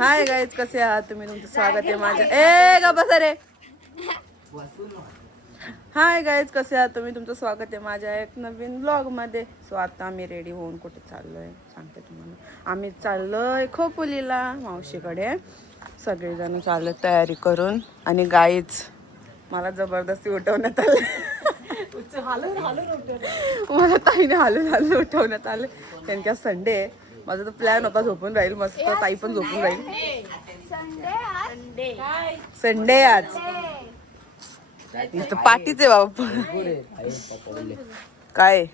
Hi guys, कसे आहात तुम्ही? तुमचं स्वागत आहे माझ्या ए ग बसा रे. हाय गाईज, कसे आहात तुम्ही? तुमचं स्वागत आहे माझ्या एक नवीन ब्लॉग मध्ये. सो आता आम्ही रेडी होऊन कुठे चाललोय सांगते तुम्हाला. आम्ही चाललोय खोपोलीला मावशीकडे. सगळेजण चालले तयारी करून. आणि गाईज मला जबरदस्ती उठवण्यात आले. मला ताईने हालून उठवण्यात आले. त्यांच्या संडे आहे. माझा तर प्लॅन होता झोपून राहील मस्त. ताई पण झोपून राहील. संडे आज इथं पार्टीच आहे बाबा. काय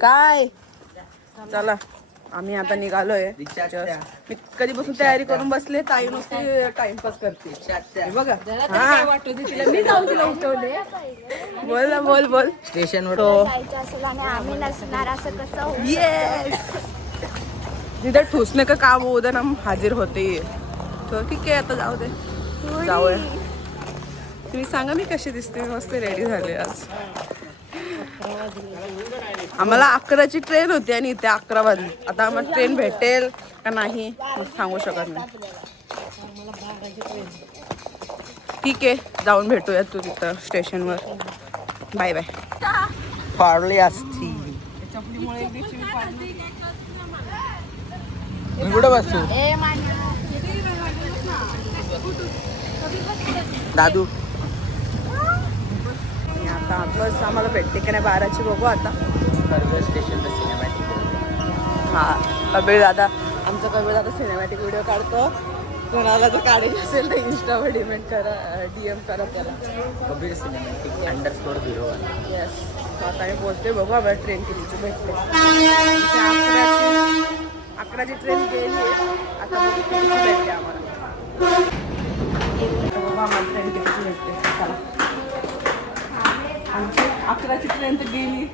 काय चला आम्ही आता निघालोय. मी कधीपासून तयारी करून बसले. ताई नुसती टाइमपास करते बघा. मी जाऊन तिला उठवले. बोल बोल. स्टेशनवर आम्ही नसणार असं कसं. येस जिथं ठुसणे का काम होऊ दे ना, हाजीर होते. तो ठीक आहे आता जाऊ दे. जाऊया. तुम्ही सांगा मी कशी दिसते. मस्त रेडी झाले आज. आम्हाला 11ची ट्रेन होती आणि इथे 11 वाजली. आता आम्हाला ट्रेन भेटेल का नाही सांगू शकत नाही. ठीक आहे जाऊन भेटूया तू तिथं स्टेशनवर. Bye bye. पारली असती मी कुठं बसू दादू. आता बस आम्हाला भेटते की नाही 12ची बघू आता. स्टेशन हा कबीर दादा, आमचा कबीर दादा सिनेमॅटिक व्हिडिओ काढतो. कोणाला जर काढायची असेल तर इंस्टावर डीएम करा त्याला. कबीर सिनेमॅटिक _0. येस. आता आम्ही पोहोचते. बघू आम्हाला ट्रेन कितीची भेटते. 11ची ट्रेन गेली आहे. आता बघू कितीची भेटते आम्हाला. बघू आम्हाला ट्रेन कितीची भेटते. चला आमची 11ची ट्रेन तर गेली.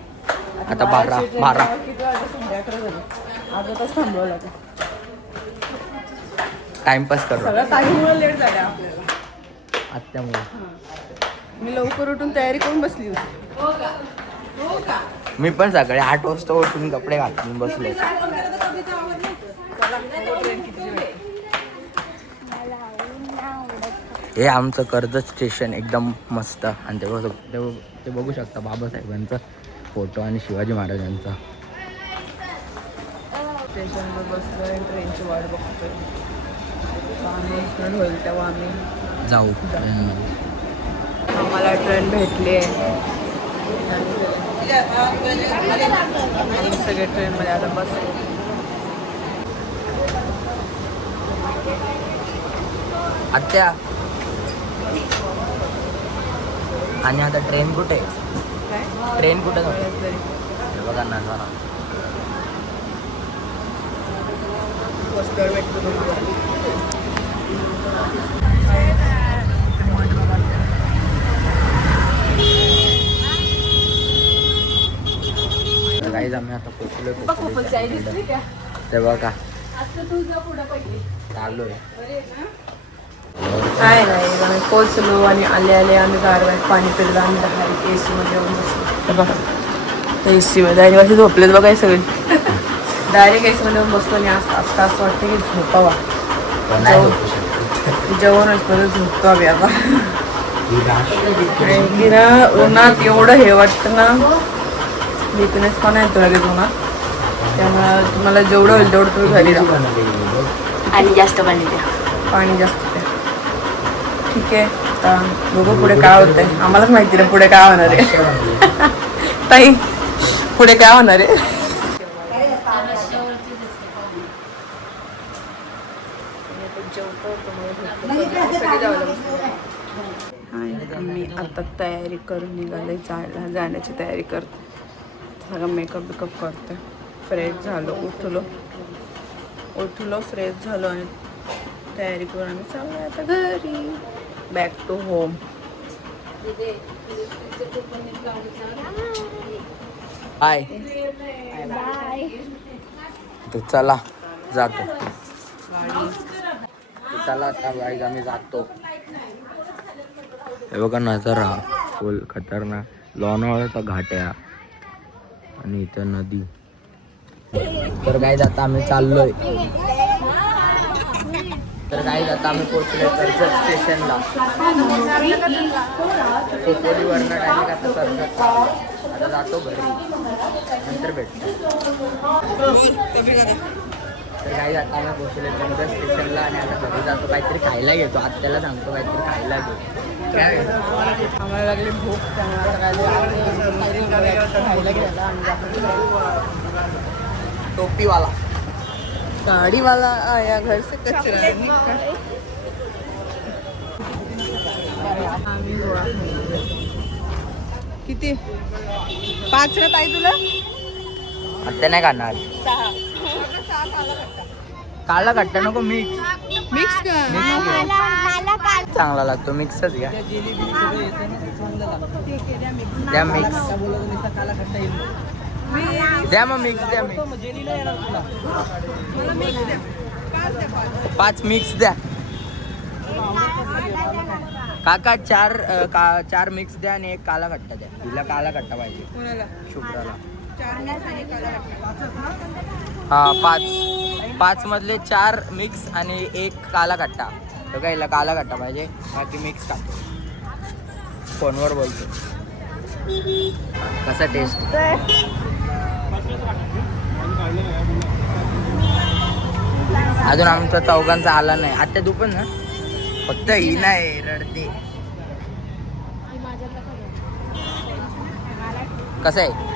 आता 12 किती वाजता? 11:30 झाले. अर्धा तास थांबवावं लागेल. टाइमपास करू. सगळं टाईममुळे लेट झालं आपल्याला. आत्यामुळे मी लवकर उठून तयारी करून बसली होती. मी पण सकाळी 8 वाजता उठून कपडे घालून बसले. हे आमचं कर्जत स्टेशन एकदम मस्त. आणि ते बघू शकता बाबासाहेबांचा फोटो आणि शिवाजी महाराजांचा. स्टेशनवर बसलोय. ट्रेनची वाट बघतोय. होईल तेव्हा आम्ही जाऊ. आम्हाला ट्रेन भेटली आहे. आम्ही सगळे ट्रेनमध्ये आता बसलो. आत्या आणि आता ट्रेन कुठे? ट्रेन कुठे जाते बघा ना जरा. गाईज आम्ही आता पोचलोय. ते बघा चाललोय. काय नाही आम्ही पोचलो आणि आले आम्ही गारव्यात पाणी पिलं. आम्ही डायरेक्ट AC मध्ये येऊन बसलो. बघा AC मध्ये आणि असे झोपलेत बघा हे सगळे. डायरेक्ट AC मध्ये येऊन बसलो. आणि आता असं वाटतं की झोपावा. जेवणच परत झोपतो आम्ही आता. की ना उन्हात एवढं हे वाटतं ना. विकनेस पण आहे तुला उन्हात. त्यामुळे तुम्हाला जेवढं होईल तेवढं तुम्ही घरी राहा. आणि जास्त पाणी द्या. पाणी जास्त द्या. ठीक आहे आता बघू पुढे काय होतंय. आम्हालाच माहिती नाही पुढे काय होणार आहे. ताई पुढे काय होणार आहे. मी आता तयारी करून निघाले. जाण्याची तयारी करते. सगळं मेकअप करते. फ्रेश झालो. उठलो फ्रेश झालो आणि तयारी करून आम्ही चाललो आता घरी. Back to home. हाय. तर चला जातो. चला आता गाईज आम्ही जातो. हे बघा नजारा फुल खतरनाक. लोणावळ्याचा घाट आहे आणि इथं नदी. तर गाईज आता आम्ही चाललोय. तर काही आता आम्ही पोहोचलो कर्जत स्टेशनला. खोपोलीवरनं डायरेक्ट आता कर्जत. आता जातो घरी, नंतर भेटतो. तर काही आता आम्ही पोहोचलो कर्जत स्टेशनला आणि आता घरी जातो. काहीतरी खायला घेतो. आत्याला सांगतो काहीतरी खायला घेतो. आम्हाला लागली भूक, त्यामुळे आता खायला घ्यायला आम्ही टोपीवाला गाडीवाला या घर से कचरा आम्ही गोळा किती 5 रे ताई तुला आत्या नाही खाणार. 6 काला कट्टा नको, मिक्स मिक्स का चांगला लागतो. मिक्सच घ्या. द्या मिक्स, द्या मग मिक्स, द्या मिक्स. 5 मिक्स द्या काका. 4 मिक्स द्या आणि 1 काला कट्टा द्या. तिला काला कट्टा पाहिजे. कोणाला? शुभ्राला. 4 मिक्स आणि काला हा 5 मधले 4 मिक्स आणि 1 काला कट्टा. तो काय हिला काला कट्टा पाहिजे, बाकी मिक्स खातो. फोनवर बोलतो. कसा टेस्ट? अजून आमचा चौघांचा आला नाही. आता तू पण ना, फक्त ही नाही रडते. कसं आहे?